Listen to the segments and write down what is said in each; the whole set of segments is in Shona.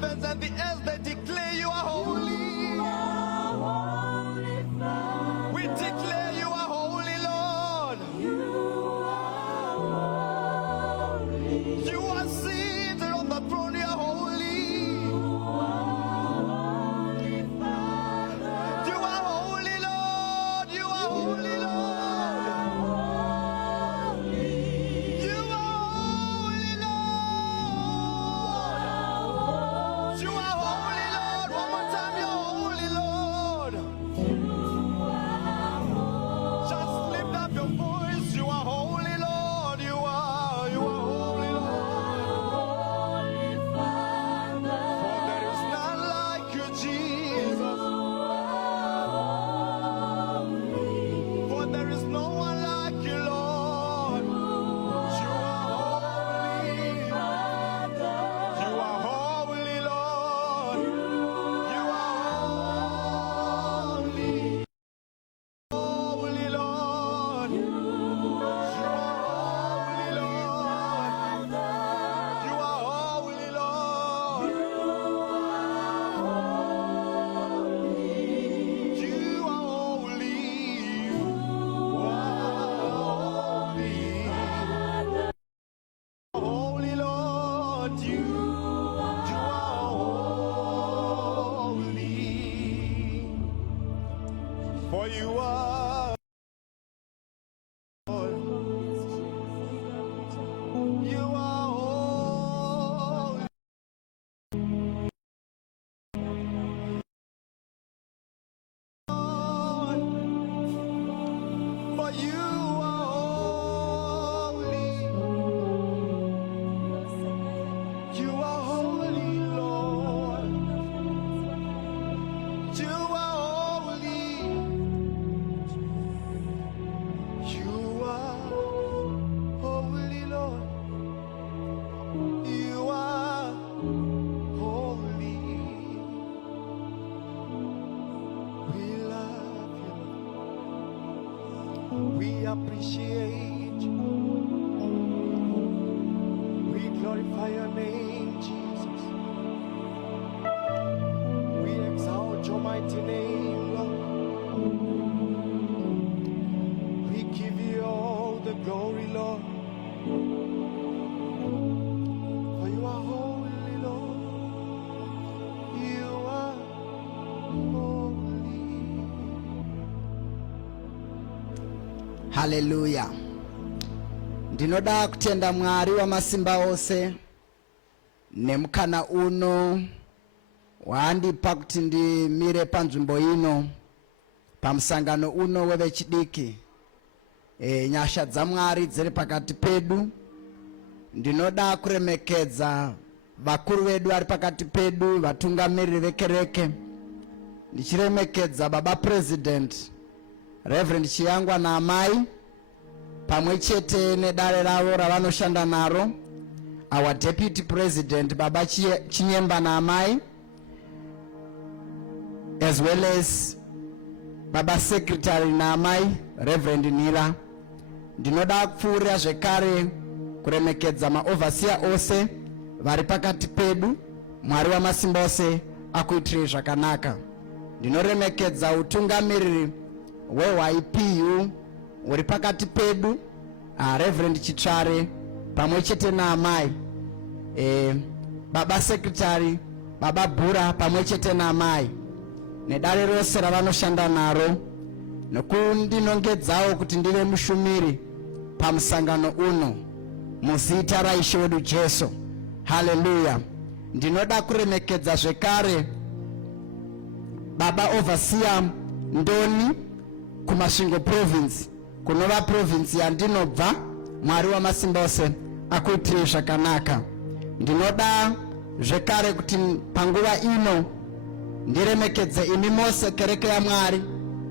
heavens and the earth, they declare you are holy. We declare you are holy, Lord. You are seated on the throne, you are holy. You are holy, Lord. You are holy, Lord. You are holy, Lord. You are holy, Lord. One more time, you are holy, Lord. Just lift up your voice. You are holy, Lord. You are holy, Lord. For there is none like you, Jesus. For there is no one like you, Lord. You are holy. You are holy, Lord. You are holy. Holy, Lord. You are holy, Lord. You are holy, Lord. You are holy. Holy Lord, you are holy. For you are Lord. You are holy. Lord. For you are holy. You are holy, Lord. You are holy. You are holy, Lord. You are holy. We love you. We appreciate you. We glorify your name, Jesus. We exalt your mighty name, Lord. We give you all the glory, Lord. For you are holy, Lord. You are holy. Hallelujah. Ndinoda kutenda Mwari wa masimba ose nemukana uno waandipa kuti ndimire panzvimbo ino pamusangano uno wevechidiki. Nyasha dzaMwari dziri pakati pedu. Ndinoda kuremekedza vakuru vedu vari pakati pedu, vatungamiriri vekereke. Ndichiremekedza Baba President Reverend Chiyangwa naamai pamwe chete nedare ravo ravanoshanda naro, our Deputy President Baba Chinyemba naamai, as well as Baba Secretary naamai Reverend Nira. Ndinoda kupfuurira zvekare kuremekedza maoverseer ose vari pakati pedu. Mwari wamasimba ose akuitirei zvakanaka. Ndinoremekedza utungamiriri weYPU uri pakati pedu, Reverend Chitsvare pamwe chete naamai, Baba Secretary Baba Bhura pamwe chete naamai, nedare rose ravanoshanda naro, nokundinongedzawo kuti ndive mushumiri pamusangano uno muzita raIshe wedu Jesu. Hallelujah. Ndinoda kuremekedza zvekare Baba Overseer Ndoni kuMasvingo Province, kunova province yandinobva. Mwari wamasimba ose akuitirei zvakanaka. Ndinoda zvekare kuti panguva ino ndiremekedze imi mose kereke yaMwari.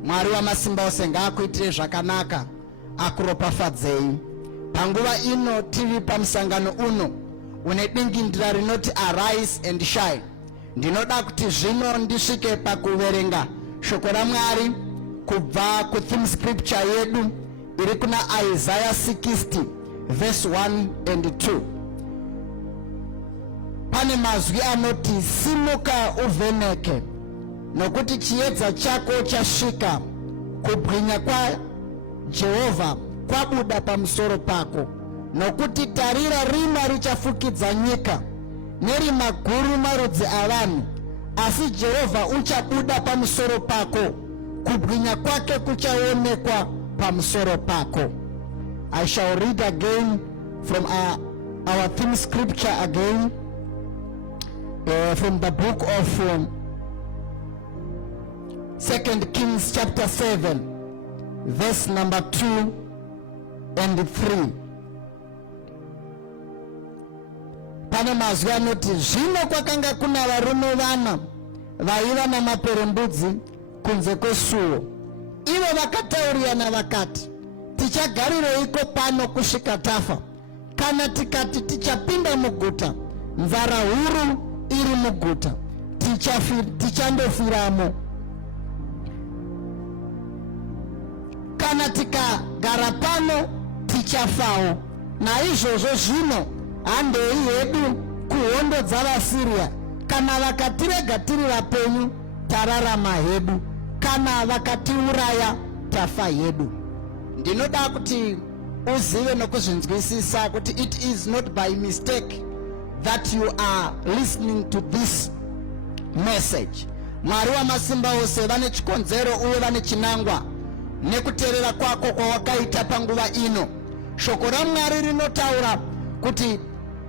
Mwari wamasimba ose ngaakuitirei zvakanaka, akuropafadzei. Panguva ino tiri pamusangano uno une dingindira rinoti arise and shine. Ndinoda kuti zvino ndisvike pakuverenga shoko raMwari kubva kutheme scripture yedu iri kuna Isaiah 60 verse 1 and 2. pane mazwi anoti simuka uvheneke, nokuti chiedza chako chasvika, kubwinya kwaJehovha kwabuda pamusoro pako. Nokuti tarira, rima richafukidza nyika, nerima guru marudzi avanhu, asi Jehovha uchabuda pamusoro pako, kubwinya kwake kuchaonekwa pamusoro pako. I shall read again from our theme scripture again, from the book of 2 Kings chapter 7, verse number 2 and 3. Pane mazwi anoti, zvino kwakanga kuna varume vana vaiva namaperembudzi kunze kwesuo. Ivo vakataurirana vakati, tichagarireiko pano kusvika tafa? Kana tikati tichapinda muguta, nzara huru iri muguta, tichandofiramo. Kana tikagara pano, tichafawo. Naizvozvo zvino handei hedu kuhondo dzavaSiria. Kana vakatirega tiri vapenyu, tararama hedu. Kana vakatiuraya, tafa hedu. Ndinoda kuti uzive nokuzvinzwisisa kuti it is not by mistake that you are listening to this message. Mwari wamasimba ose vane chikonzero uye vane chinangwa nekuteerera kwako kwawakaita panguva ino. Shoko raMwari rinotaura kuti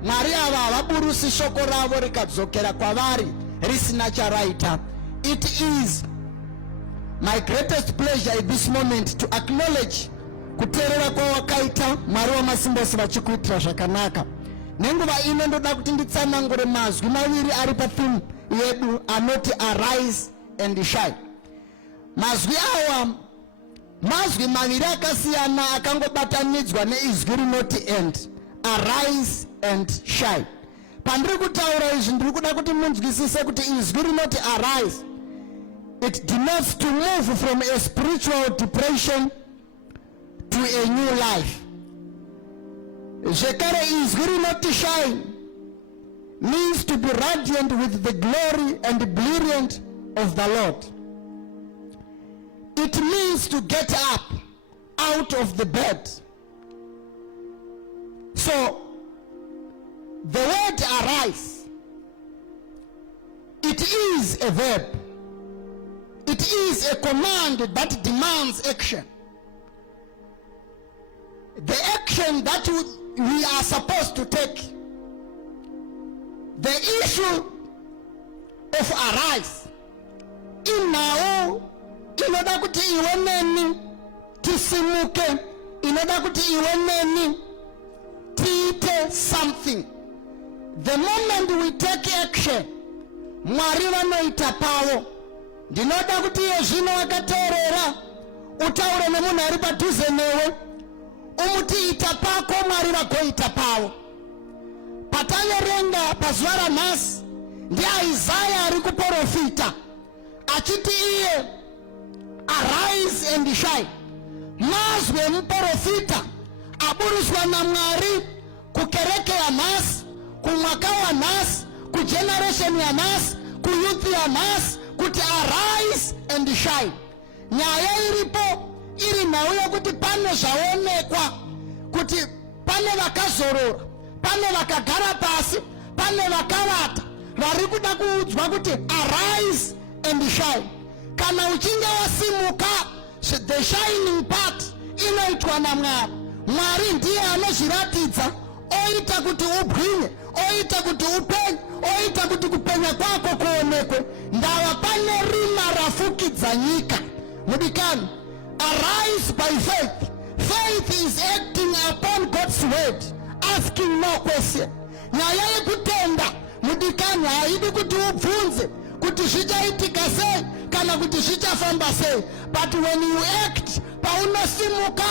Mwari ava havaburusi shoko ravo rikadzokera kwavari risina charaita. It is my greatest pleasure at this moment to acknowledge kuteerera kwawakaita Mwari wamasimba ose vachikuitira zvakanaka. Nenguva ino ndoda kuti nditsanangure mazwi maviri ari patheme yedu anoti arise and shine. Mazwi awa mazwi maviri akasiyana akangobatanidzwa neizwi rinoti end, arise and shine. Pandiri kutaura izvi ndiri kuda kuti munzwisise kuti izwi rinoti arise, it denotes to move from a spiritual depression to a new life. Zvekare izwi rinoti shine means to be radiant with the glory and brilliance of the Lord. It means to get up out of the bed. So, the word arise, it is a verb. It is a command that demands action. The action that we are supposed to take. The issue of arise inawo inoda kuti iwe neni tisimuke, inoda kuti iwe neni tiite something. The moment we take action, Mwari vanoita pavo. Ndinoda kuti iye zvino wakateerera utaure nemunhu ari padhuze newe, umuti ita pako, Mwari vagoita pavo. Patanyerenga pazuva ranhasi ndiIsaya ari kuprofita achiti iye arise and shine. Mazwi emuprofita aburuswa naMwari kukereke yanhasi, kumwaka wanhasi, kugeneration yanhasi, kuyuth yanhasi, kuti arise and shine. Nyaya iripo iri nhau yokuti pane zvaonekwa kuti pane vakazorora, pane vakagara pasi, pane vakavata vari kuda kuudzwa kuti arise and shine. Kana uchinge wasimuka, the shining part inoitwa naMwari. Mwari ndiye anozviratidza, oita kuti ubwinye, oita kuti upenye, oita kuti kupenya kwako kuonekwe. Ndava pane rima rafukidza nyika. Mudikani, arise by faith. Faith is acting upon God's word, asking no question. Nyaya yekutenda mudikani haidi kuti ubvunze kuti zvichaitika sei kana kuti zvichafamba sei. But when you act, paunosimuka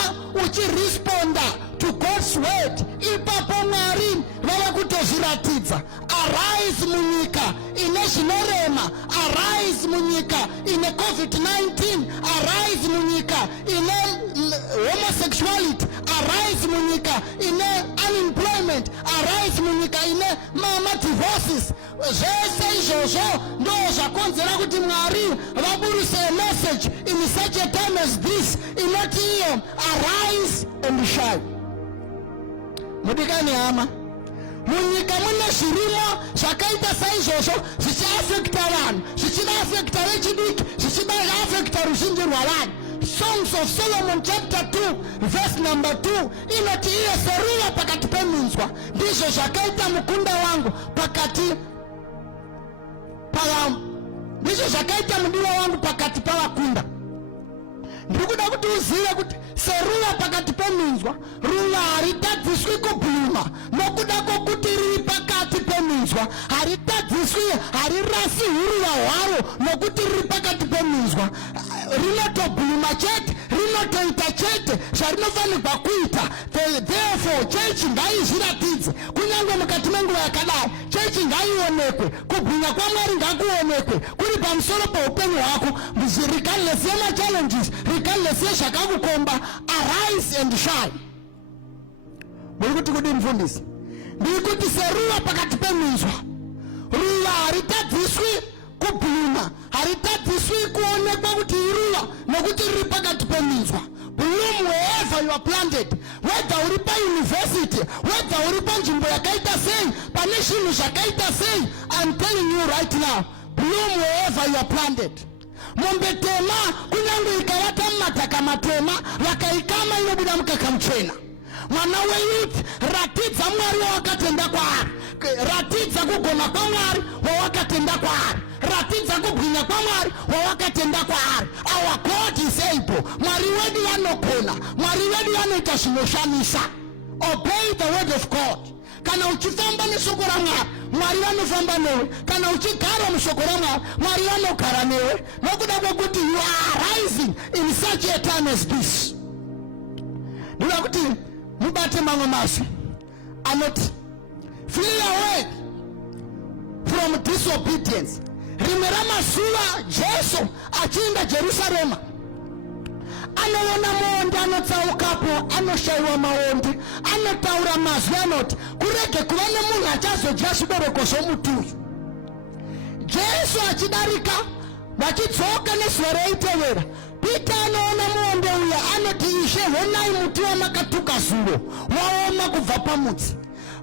uchiresponda to God's word, ipapo Mwari vava kutozviratidza. Arise munyika ine zvinorema, arise munyika ine COVID-19, arise munyika ine homosexuality, arise munyika ine unemployment, arise munyika ine divorces. Zvese izvozvo ndo zvakonzera kuti Mwari vaburise a message in such a time as this inoti iyo arise and shine. Mudikani hama, munyika mune zvirimo zvakaita saizvozvo zvichiafekta vanhu, zvichiafekta vechidiki, zvichiafekta ruzhinji rwavanhu. Songs of Solomon chapter 2 verse number 2 inoti iyo seruva pakati peminzwa ndizvo zvakaita mukunda wangu pakati ndizvo zvakaita mudiwa wangu pakati pavakunda. Ndiri kuda kuti uzive kuti seruva pakati peminzwa, ruva haritadziswi kubhuma nokuda kwokuti riri pakati peminzwa, haritadziswi, harirasi huruva hwaro nokuti riri pakati peminzwa. Rinotobhuma chete, rinotoita chete zvarinofanirwa kuita. Therefore chechi ngaizviratidze, kunyange mukati menguva yakadai chechi ngaionekwe, kubwinya kwaMwari ngakuonekwe kuri pamusoro peupenyu hwako, regardless yemachallenges, regardless yezvakakukomba. Arise and shine. Muri kuti kudi mfundisi? Ndiri kuti seruva pakati peminzwa, ruva haritadziswi kubhuma, haritadziswi kuonekwa kuti iruva nokuti riri pakati peminzwa. Bloom wherever you are planted, whether uri pauniversity, whether uri panzvimbo yakaita sei, pane zvinhu zvakaita sei. I'm telling you right now, bloom wherever you are planted. Mombe tema kunyange ikavata mumadhaka matema, vakaikama inobuda mukaka muchena. Mwana weyouth, ratidza Mwari wawakatenda kwaari, ratidza kugona kwaMwari wawakatenda kwaari, ratidza kubwinya kwaMwari wawakatenda kwaari. Our God is able. Mwari wedu vanogona, Mwari wedu vanoita zvinoshamisa. Obey the word of God. Kana uchifamba neshoko raMwari, Mwari vanofamba newe. Kana uchigara mushoko raMwari, Mwari vanogara newe. Nokuda kwokuti you are rising in such a time as this. Ndinoda kuti mubate mamwe mazwi anoti flee away from disobedience. Rimwe ramazuva Jesu achienda Jerusalema, anoona muonde anotsaukapo, anoshayiwa maonde, anotaura mazwi anoti kurege kuva nemunhu achazodya zvibereko zvomutuyu. Jesu achidarika vachidzoka nezuva reitevera, Pita anoona muonde uya anoti, Ishe, honai muti wamakatuka zuro waoma kubva pamudzi.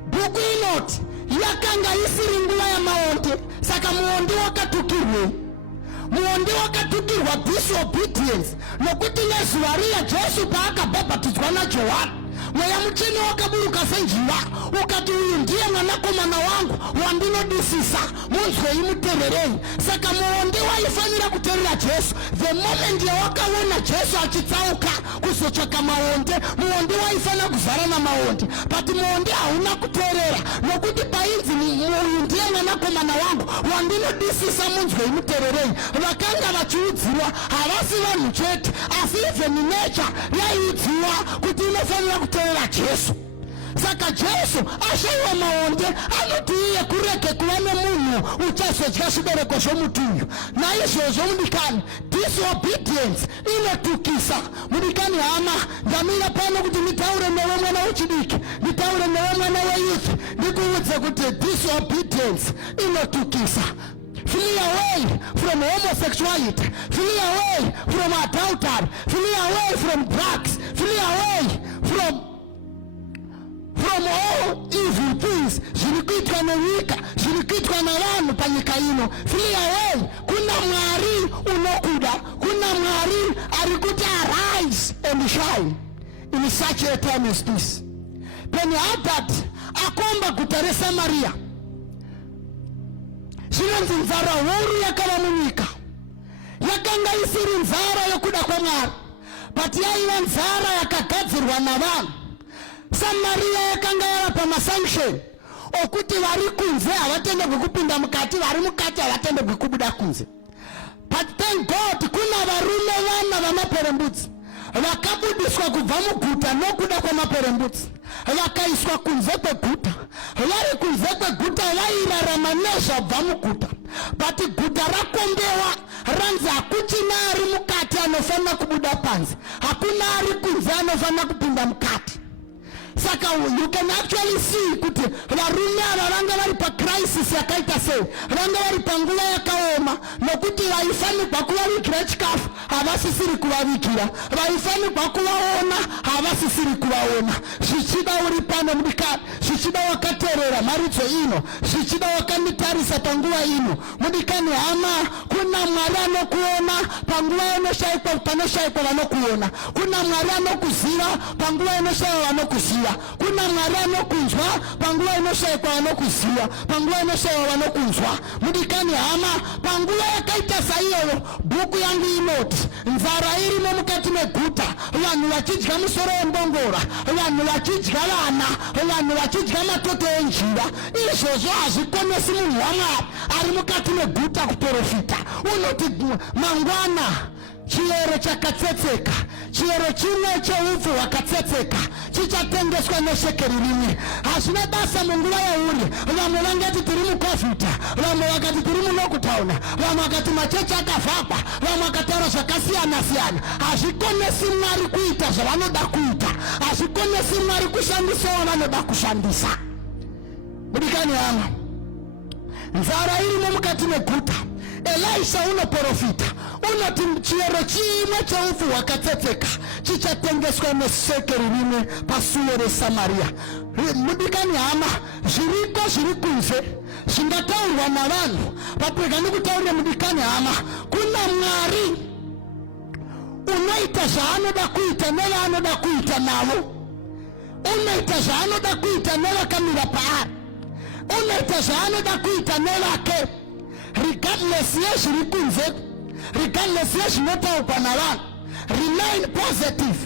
Bhuku inoti yakanga isiri nguva yamaonde, saka muonde wakatukirwe. Muonde wakatukirwa disobedience, nokuti nezuva riya Jesu paakabhabhatidzwa naJohani, mweya mutsvene wakaburuka senjiva ukati, uyu ndiye mwanakomana wangu wandinodisisa, munzwei muteererei. Saka muonde waifanira kuteerera Jesu. The moment yawakaona Jesu achitsauka kuzotsvaka maonde, muonde waifanira kuzara namaonde, but muonde hauna kuteerera, nokuti painzi uyu ndiye mwanakomana wangu wandinodisisa, munzwei muteererei. Vakanga vachiudzirwa havasi vanhu chete, asi even nature yaiudzirwa kuti inofanira kuteerera Jesu. Saka Jesu ashayiwa maonde, anoti iye kurege kuva nemunhu uchazodya zvibereko zvomutuyu. Naizvozvo mudikani, disobedience inotukisa. Mudikani hama, ndamira pano kuti nditaure newe mwana wechidiki, nditaure newe mwana weyouth, ndikuudze kuti disobedience inotukisa. Flee away from homosexuality, flee away from adultery, flee away from drugs, flee away from all evil things zviri kuitwa nenyika, zviri kuitwa navanhu panyika ino. Flee away. Kuna Mwari unokuda, kuna Mwari ari kuti arise and shine in such a time as this. Beni-Hadad akomba guta reSamaria, zvinonzi nzara huru yakava munyika. Yakanga isiri nzara yokuda kwaMwari, but yaiva nzara yakagadzirwa navanhu. Samaria yakanga yava pamasanction okuti vari kunze havatendegwi kupinda mukati, vari mukati havatendegwi kubuda kunze. But thank God kuna varume vana vamaperembudzi vakabudiswa kubva muguta nokuda kwamaperembudzi, vakaiswa kunze kweguta. Vari kunze kweguta vairarama nezvabva muguta, but guta rakombewa ranzi hakuchina ari mukati anofanira kubuda panze, hakuna ari kunze anofanira kupinda mukati. Saka you can actually see kuti varume ava vanga vari pacrisis yakaita sei, vanga vari panguva yakaoma, nokuti vaifanirwa kuvavikira chikafu havasisiri kuvavikira, vaifanirwa kuvaona havasisiri kuvaona. Zvichida uri pano mudikani, zvichida wakateerera mharidzo ino, zvichida wakanditarisa panguva ino mudikani hama, kuna Mwari anokuona panguva inoshayikwa panoshayikwa vanokuona, kuna Mwari anokuziva panguva inoshayikwa vanokuziva, kuna Mwari anokunzwa panguva inoshayikwa vanokuziva, panguva inoshayikwa vanokunzwa. Mudikani hama, panguva yakaita saiyoyo bhuku yangu inoti nzara irimo mukati meguta, vanhu vachidya musoro wembongora, vanhu vachidya vana, vanhu vachidya matoto enjiva. Izvozvo hazvikonesi munhu waMwari ari mukati meguta kuprofita. Unoti mangwana chiyero chakatsetseka, chiyero chimwe cheupfu hwakatsetseka chichatengeswa neshekeri rimwe. Hazvina basa munguva yauri, vamwe vangati tiri mukovhita, vamwe vakati tiri mulockdown, vamwe vakati machechi akavhagwa, vamwe vakataura zvakasiyana siyana. Hazvikonesi Mwari kuita zvavanoda kuita, hazvikonesi Mwari kushandisa wavanoda kushandisa. Mudikani hama, nzara irimo mukati meguta. Elisha unoprofita, unoti chiyero chimwe cheupfu hwakatsetseka chichatengeswa neshekeri rimwe pasuo reSamaria. Mudikani hama, zviriko zviri kunze zvingataurwa navanhu pakwega nekutaurira mudikani hama, kuna Mwari unoita zvaanoda kuita nevaanoda kuita navo, unoita zvaanoda kuita nevakamira paari, unoita zvaanoda kuita nevake. Regardless yezviri kunze, regardless yezvinotaurwa navanhu, remain positive.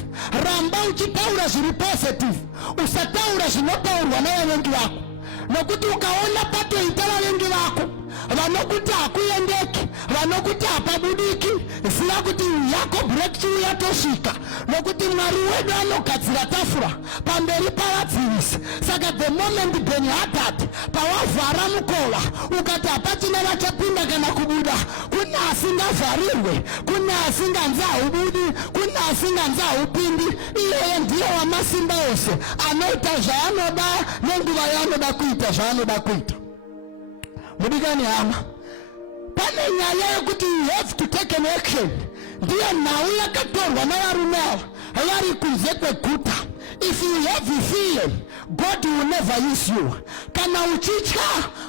Ramba uchitaura zviri positive, usataura zvinotaurwa navavengi vako, nokuti ukaona patoita vavengi vako vanokuti hakuendeki, vanokuti hapabudiki, ziva kuti yako breakthrough yatosvika, nokuti Mwari wedu anogadzira tafura pamberi pavadzivisi. Saka the moment Ben-Hadad pawavhara mukova ukati hapachina vachapinda kana kubuda, kuna asingavharirwe, kuna asinganzi haubudi, kuna asinganzi haupindi, iyeye ndiye wamasimba ose anoita zvaanoda nenguva yaanoda kuita zvaanoda kuita. Mudikani hama, pane nyaya yekuti you have to take an action. Ndiyo nhau yakatorwa navarume ava vari kunze kweguta. If you have fear, God will never use you. Kana uchitya,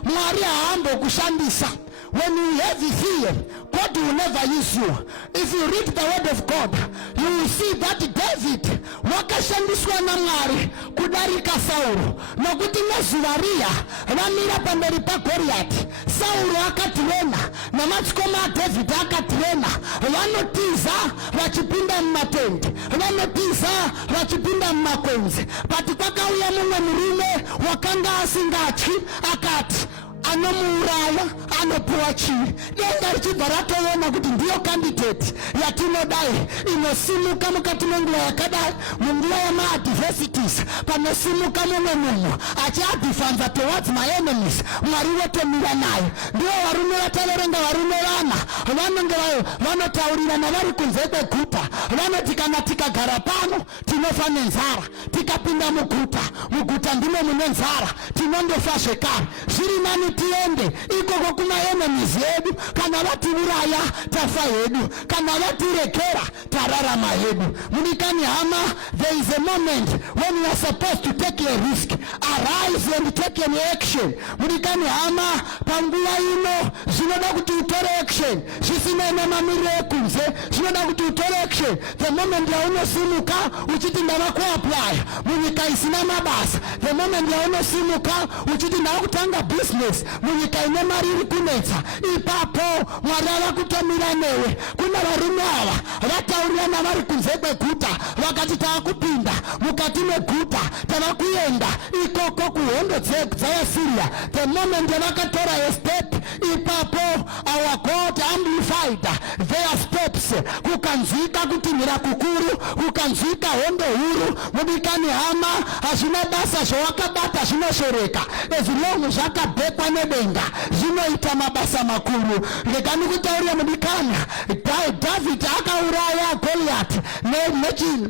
Mwari haambokushandisa. When you have fear, God will never use you. If you read the word of God, you will see that David wakashandiswa na Mwari kudarika Sauro, nokuti nezuva riya vamira pamberi paGoriathi. Sauro akatirena namatsikoma aDhavhidhi akatirena, vanotiza vachipinda mumatende, vanotiza vachipinda mumakwenzi. But kwakauya mumwe murume wakanga asingatyi akati anomuuraya anopuwa chii. Denga richibva ratoona kuti ndiyo candidate yatinodai inosimuka mukati menguva yakadai, munguva yemaadversities panosimuka mumwe munhu achiadhifanza towards my enemies. Mwari wetomira naye. Ndivo varume vataverenga, varume vana vanonge vanotaurirana vari kunze kweguta, vanoti kana tikagara pano tinofa nenzara, tikapinda muguta ndimo mune nzara tinondofa zvekare. Zviri nani tiende ikoko kuna enemies yedu, kana vatiuraya tafa hedu, kana vatirekera tararama hedu. Mudikani hama, there is a moment when you are supposed to take a risk. Arise and take an action. Mudikani hama, panguva ino zvinoda kuti utore action, zvisina nemamiriro ekunze, zvinoda kuti utore action. The moment yaunosimuka uchiti ndava kuapply munyika isina mabasa, the moment yaunosimuka uchiti ndava kutanga business munyika ine mari iri kunetsa, ipapo Mwari ava kutomira newe. Kuna varume ava vataurirana vari kunze kweguta, vakati tava kupinda mukati meguta, tava kuenda ikoko kuhondo dzeAsiria. The moment yavakatora a step, ipapo our God amplified their steps, kukanzwika kutinhira kukuru, kukanzwika hondo huru. Mudikani hama, hazvina basa zvawakabata zvinoshoreka, as long zvakabhekwa nedenga zvinoita mabasa makuru. Ndekani kutaurira mudikani, David akauraya Goliath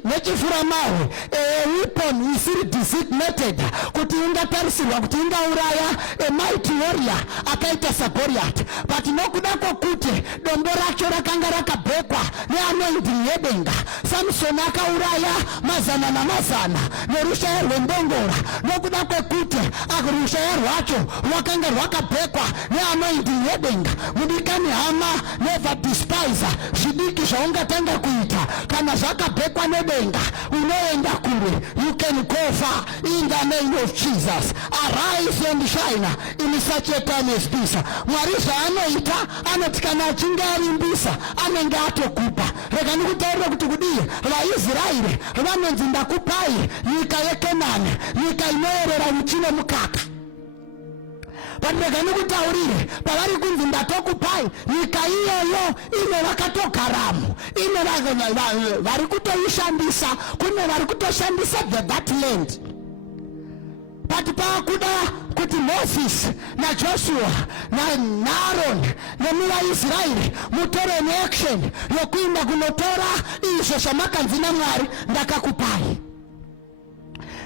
nechifuramawe, a weapon isiri designated kuti ingatarisirwa kuti ingauraya a mighty warrior akaita saGoliath, but nokuda kwokuti dombo racho rakanga rakabhekwa neanointing yedenga, Samsoni akauraya mazana namazana nerushaya rwembongora, nokuda kwekuti rushaya rwacho rwakanga rwakabhekwa neanointing yedenga. Mudikani hama, never despise zvidiki zvaungatanga kuita kana zvakabhekwa nedenga, unoenda kure. You can go far in the name of Jesus. Arise and shine in such a time as this. Mwari zvaanoita anoti kana achinge arimbisa anenge atokupa. Rega ndikutaurira kuti kudii vaIsraeri vanonzi ndakupai nyika yeKenani, nyika inoerera uchi nemukaka. Rega ndikutaurire pavari kunzi ndatokupai nyika iyoyo ine vakatogaramo, ine vari kutoishandisa, kune vari kutoshandisa that land. But paakuda kuti Moses naJoshua naAaron nemuvaIsraeri mutore neaction yokuenda kunotora izvo zvamakanzi naMwari ndakakupai.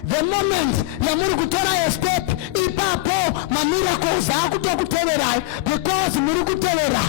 The moment yamuri kutora a step, ipapo mamiracles akutokuteverai, because muri kutevera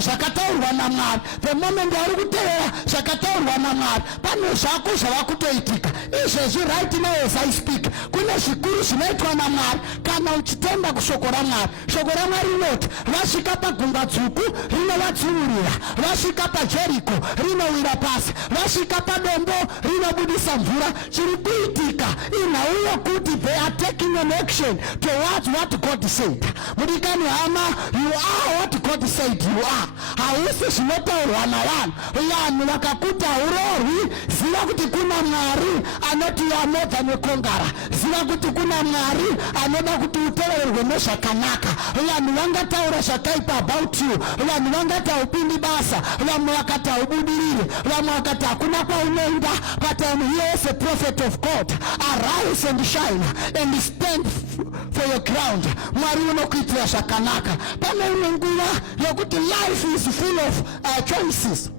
zvakataurwa naMwari. The moment yari kutevera zvakataurwa naMwari, pane zvako zvavakutoitika. Izvezvi right now as I speak, kune zvikuru zvinoitwa naMwari kana uchitenda kushoko raMwari. Shoko raMwari rinoti vasvika pagungwa dzvuku rinovatsiurira, vasvika paJeriko rinowira pasi, vasvika padombo rinobudisa mvura. Chiri kuitika inhau yokuti they are taking an action towards what God said. Mudikani hama, you are what God said you are. Hausi zvinotaurwa navanhu. Vanhu vakakuti haurorwi, ziva kuti kuna Mwari anoti you are more than a conqueror. Ziva kuti kuna Mwari anoda kuti utevererwe nezvakanaka. Vanhu vangataura zvakaipa about you, vanhu vangati haupindi basa, vamwe vakati haubudiriri, vamwe vakati hakuna kwaunoenda, but I am here as a prophet of God. Arise and shine and stand for your ground. Mwari unokuitira zvakanaka. Pane imwe nguva yokuti life is full of choices.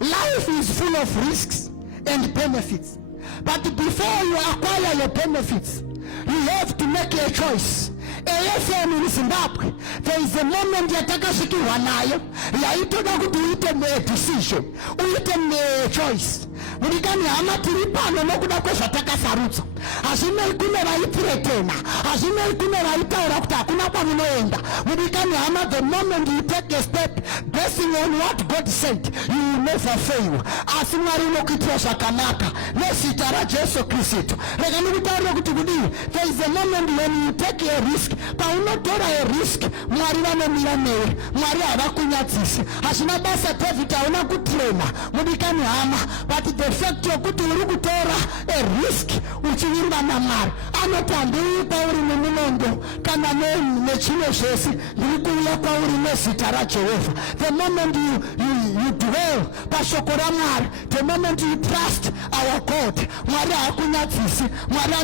Life is full of risks and benefits. But before you acquire your benefits, you have to make a choice. AFM in Zimbabwe, there is a moment yatakasvikirwa nayo yaitoda kuti uite a decision, uite a choice. Mudikani hama tiri pano nokuda kwezvatakasarudza. Hazvinei kune vaitiretena, hazvinei kune vaitaura kuti hakuna kwamunoenda. Mudikani hama, the moment you take a step basing on what God said, you will never fail. Asi Mwari unokuitira zvakanaka nezita raJesu Kristu. Rega ndikutaurire kuti kudii, there is a moment when you take a risk. Paunotora a risk, Mwari vanomira newe. Mwari havakunyadzisi. Hazvina basa David hauna kutrena. Mudikani hama, but the fact yokuti uri kutora a risk uchivirwa naMwari, anoti handiuyi pauri nemunondo kana nechimwe zvese, ndiri kuuya kwauri nezita raJehovha. The moment you dwell pashoko raMwari, the moment you trust our God, Mwari haakunyadzisi. Mwari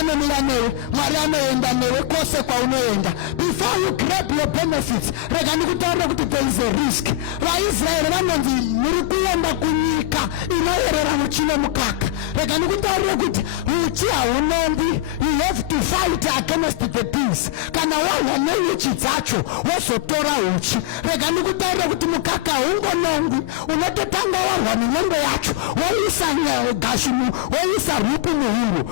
anomira newe, Mwari anoenda newe kwose kwaunoenda. Before you grab your benefits, rega ndikutaurira kuti there is a risk. VaIsraeri vanonzi muri kuenda kunyika inoerera uchi nemukaka. Rega ndikutaurire kuti uchi haunombi. You have to fight against the beast. Kana warwa neuchi dzacho wozotora uchi. Rega ndikutaurire kuti mukaka haungonongwi. Unototanga warwa nemombe yacho, woisa gashumu, woisa rupu muhuro,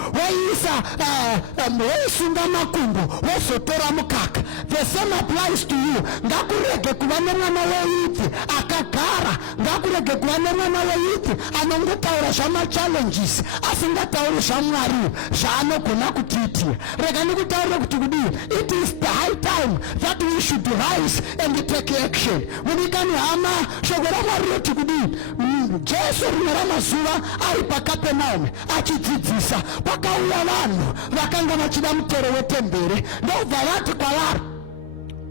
woisunga makumbo, wozotora mukaka. The same applies to you. Ngakurege kuva nemwana weiti akagara, ngakurege kuva nemwana weiti anongotaura zvamachallenges asingatauri zvaMwari zvaanogona kutiitira. Rega ndikutaurire kuti kudii, it is the high time that we should rise and take action. Mudikani hama, shoko raMwari roti kudii, Jesu rimwe ramazuva ari paKapenaume achidzidzisa, pakauya vanhu vakanga vachida mutero wetemberi. Ndobva vati kwavari,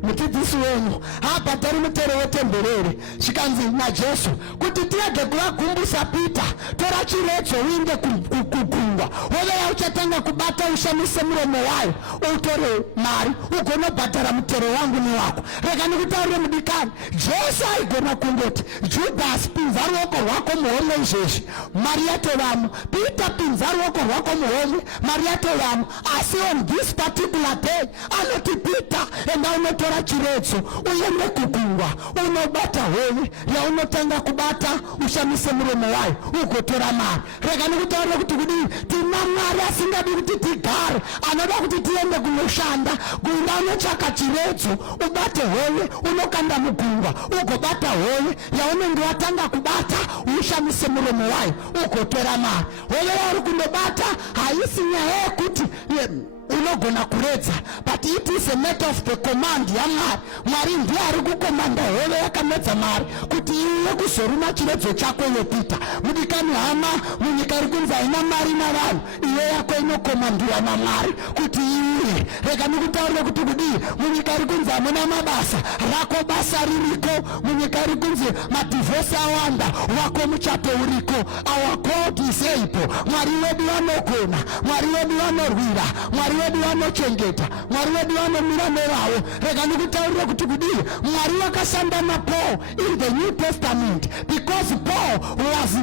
mudzidzisi wenyu haabhadhari mutero wetemberere. Zvikanzi naJesu kuti tirege kuvagumbusa Pita, tora chiredzo uinde kugungwa, woveya uchatanga kubata ushamise muromo wayo, utore mari ugonobhadhara mutero wangu newako. Rega nikutaurire mudikani, Jesu aigona kungoti, Judhasi pinza ruoko rwako muhomwe izvezvi, mari yatovamo. Pita pinza ruoko rwako muhomwe, mari yatovamo. Asi on this particular day anoti Pita, enda unotora chiredzo uende kugungwa, unobata hove yaunotanga kubata ushamise muromo wayo ugotora mari. Rega nikutaurire kuti kudini, tina Mwari asingadi kuti tigare, anoda kuti tiende kunoshanda. Gunda unotsvaka chiredzo ubate hove, unokanda mugungwa ugobata hove yaunenge watanga kubata ushamise muromo wayo ugotora mari. Hove yauri kundobata haisi nyaya yekuti unogona kuredza, but it is a matter of the command yaMwari. Mwari ndiye ari kukomanda hove yakamedza mari kuti iwe kuzoruma chiredzo chako yepita. Mudikani hama, munyika iri kunzi haina mari navanhu, iwe yako inokomandiwa naMwari kuti iwe. Rega nikutaurire kuti kudii, munyika iri kunzi hamuna mabasa, rako basa ririko. Munyika iri kunzi madivhosi awanda, wako muchato uriko. Our God is able. Mwari wedu vanogona, Mwari wedu vanorwira, Mwari wedu vanochengeta, Mwari wedu vanomira nevavo. Rega nikutaurire kuti kudii, Mwari vakashanda naPaul in the New Testament because Paul was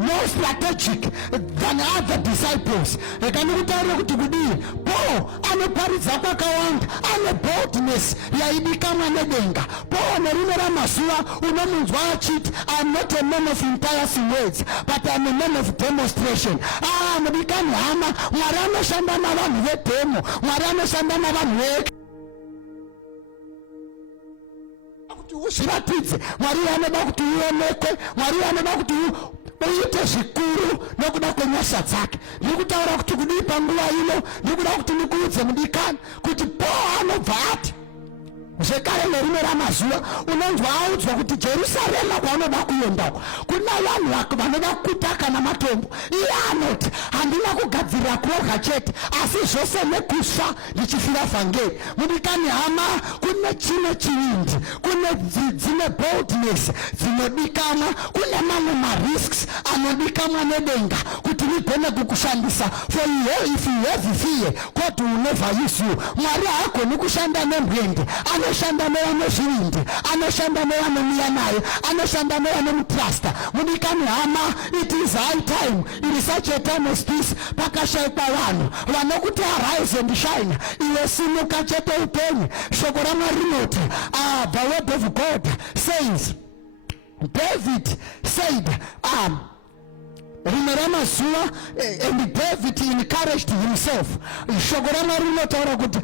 more strategic than other disciples. Rega nikutaurire kuti kudii, Paul anoparidza kwakawanda, ane boldness yaidikanwa nedenga. Paul nerimwe ramazuva unomunzwa achiti, I am not a man of enticing words, but I am a man of demonstration. Mudikani hama, Mwari anoshanda navanhu vedemo, Mwari anoshanda navanhu kuti uzviratidze. Mwari anoda kuti uonekwe, Mwari anoda kuti uite zvikuru nokuda kwenyasha dzake. Ndikutaura kuti kudii panguva ino, ndikuda kuti ndikuudze mudikani kuti Paul anobva ati zvekare nerimwe ramazuva unonzwa audzwa kuti Jerusarema kwaunoda kuendako kuna vanhu vanoda kutaka namatombo. Iye anoti handina kugadzirira kurorha chete, asi zvose nekusva ndichifira vhangeri. Mudikani hama, kune chine chivindi, kune dzine boldness dzinodikanwa, kune mamwe marisks anodikanwa nedenga kuti rigone kukushandisa. For you, if you have fear, God will never use you. Mwari haagoni kushanda nemwende, anoshanda nevanozvivindi, anoshanda nevanomiya naye, anoshanda nevanomutrasta. Mudikani hama, it is high time, it is such a time as this, pakashayikwa vanhu vanokuti arise and shine. Iwe simuka chete upenye. Shoko raMwari rinoti, the word of God says, David said, rimwe ramazuva, and David encouraged himself. Shoko raMwari rinotaura kuti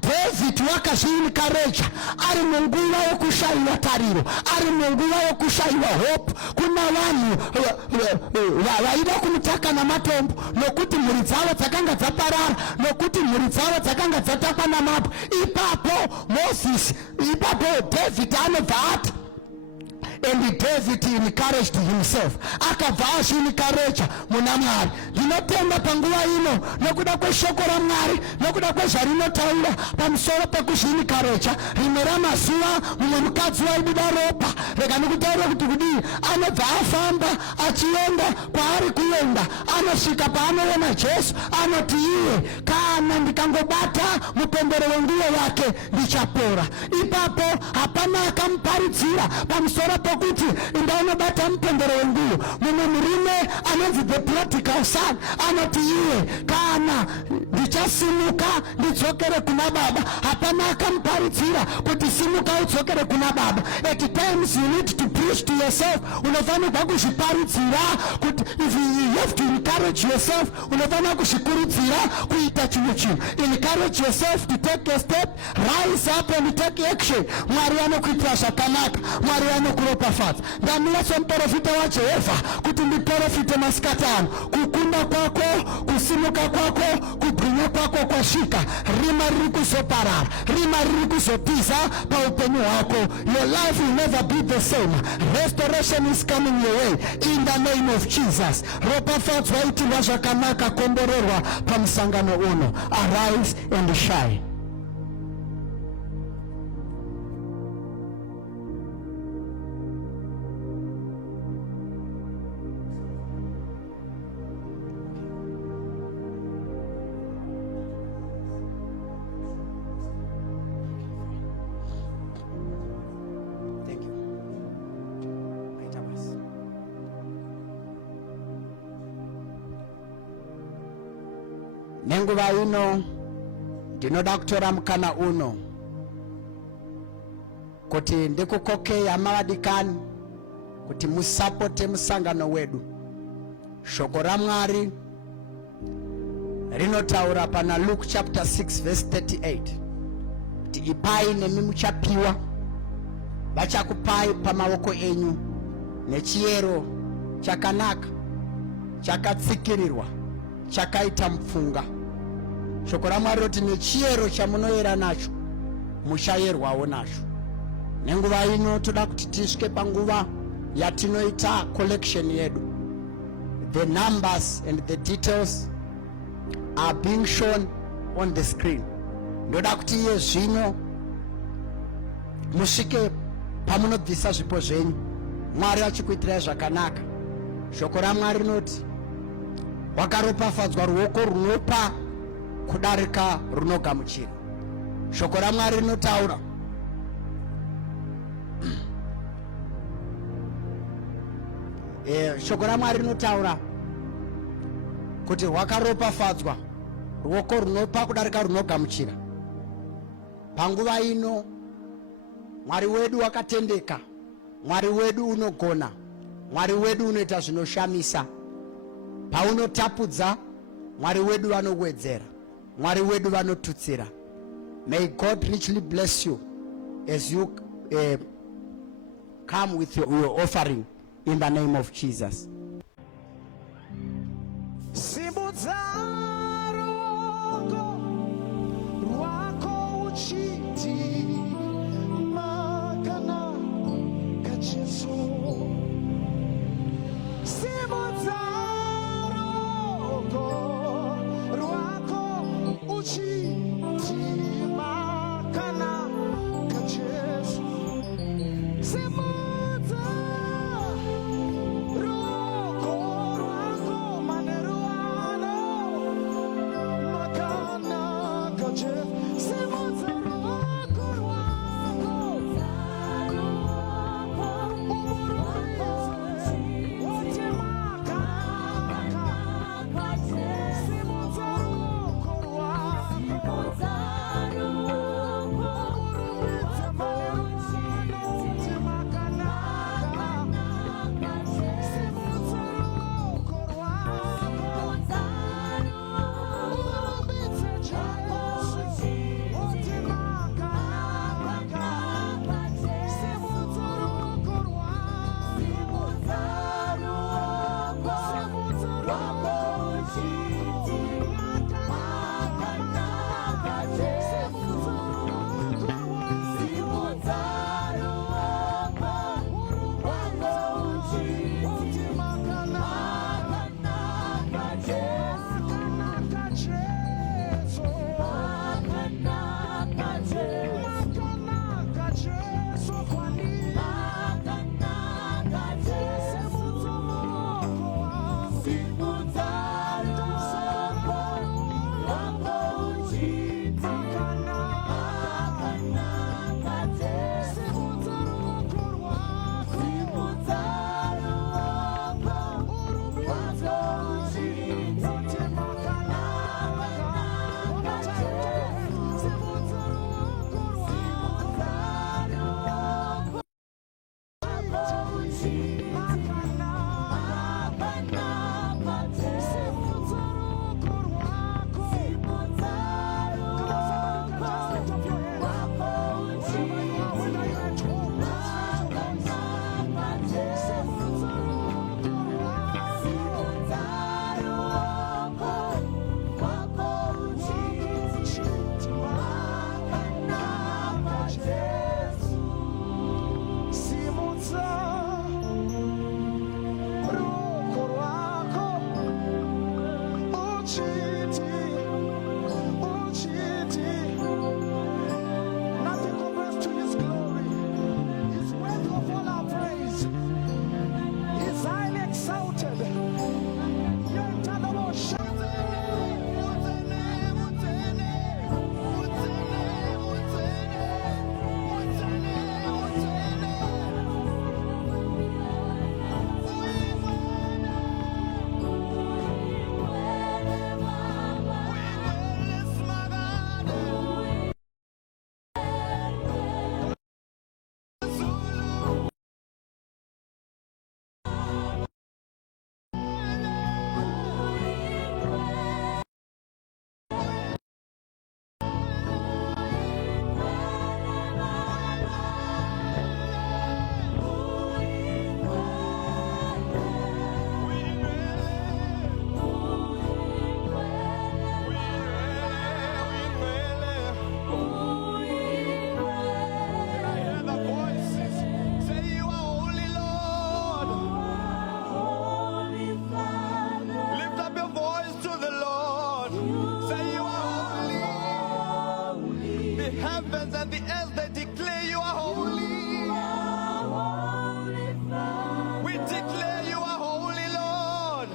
David wakazviencourage ari munguva yokushayiwa tariro, ari munguva yokushayiwa hope. Kuna vanhu vaida kumutaka namatombo nokuti mhuri dzavo dzakanga dzaparara, nokuti mhuri dzavo dzakanga dzatakwa namabwe. Ipapo David anobva ati, and David encouraged himself, akabva azviencourage muna Mwari. Ndinotenda panguva ino nokuda kweshoko raMwari, nokuda kwezvarinotaura pamusoro pekuzviencourage. Rimwe ramazuva mumwe mukadzi waibuda ropa. Rega nikutaura kuti kudii, anobva afamba achienda kwaari kuenda, anosvika paanoona Jesu, anoti iye kana ndikangobata mupendero wenguo wake ndichapora. Ipapo hapana akamuparidzira pamusoro pokuti ndaunobata mupendero wenguo. Mumwe murume anonzi the prodigal son anoti iye kana ndichasimuka ndidzokere kuna baba. Hapana akamuparidzira kuti simuka udzokere kuna baba. At times you need to preach to yourself. Unofanirwa kuzviparidzira kuti if you have to encourage yourself, unofanirwa kuzvikurudzira kuita chimwe chinhu. Encourage yourself to take a step, rise up and take action. Mwari anokuitira zvakanaka, Mwari anokuropafadza. Ndamira somuprofita waJehovha kuti ndiprofite masikati ano. Kukunda kwako, kusimuka kwako, kubwinya kwako kwasvika. Rima riri kuzoparara, rima riri kuzotiza paupenyu hwako. Your life will never be the same. Restoration is coming your way in the name of Jesus. Ropafadzwa itirwa zvakanaka, komborerwa pamusangano uno. Arise and shine. Nenguva ino ndinoda kutora mukana uno kuti ndikukokeya mavadikani kuti musapote musangano wedu. Shoko raMwari rinotaura pana Luke chapter 6 verse 38 kuti ipai nemi muchapiwa, vachakupai pamaoko enyu nechiyero chakanaka chakatsikirirwa chakaita mupfunga. Shoko raMwari roti nechiyero chamunoyera nacho muchayerwawo nacho. Nenguva ino toda kuti tisvike panguva yatinoita collection yedu. The numbers and the details are being shown on the screen. Ndoda kuti iye zvino musvike pamunobvisa zvipo zvenyu, Mwari achikuitirai zvakanaka. Shoko raMwari rinoti wakaropafadzwa ruoko runopa kudarika runogamuchira. Shoko raMwari rinotaura shoko raMwari rinotaura kuti wakaropafadzwa ruoko runopa kudarika runogamuchira. Panguva ino Mwari wedu wakatendeka, Mwari wedu unogona, Mwari wedu unoita zvinoshamisa. Paunotapudza, Mwari wedu vanowedzera, Mwari wedu vanotutsira. May God richly bless you as you come with your offering in the name of Jesus. Simudza ruoko rwako uchiti makana kaJesu. Simudza ruoko rwako uchiti makana kaJesu. Simudza ruoko rwako maneruano makana kaJesu. Simudza ruoko rwako wote makana. Simudza ruoko rwako urumidze maneruano wote makana. Simudza ruoko rwako urumidze Jesu wote makana. Simudza ruoko rwako, simudza ruoko heavens and the earth, they declare you are holy. We declare you are holy, Lord.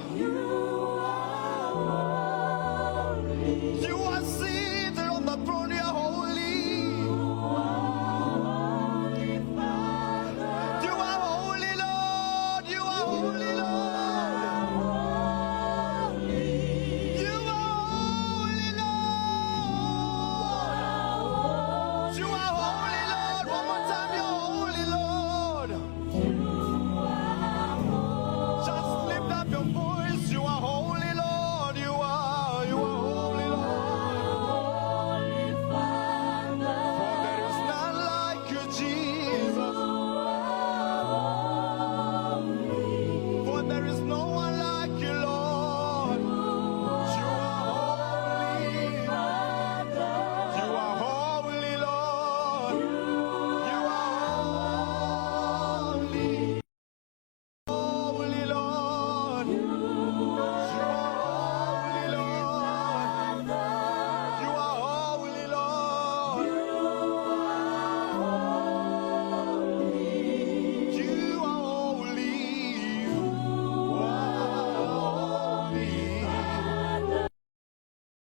You are seated on the throne, you are holy. You are holy, Lord. You are holy, Lord. You are holy, Lord. You are holy, Lord. One more time, you are holy, Lord. Just lift up your voice. You are holy, Lord. You are holy, Lord. For there is none like you, Jesus. For there is no one like you, Lord. You are holy. You are holy, Lord. You are holy. Holy, Lord. You are holy, Lord. You are holy, Lord. You are holy. You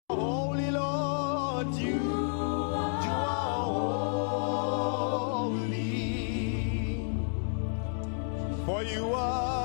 are holy, Lord. You are holy. For you are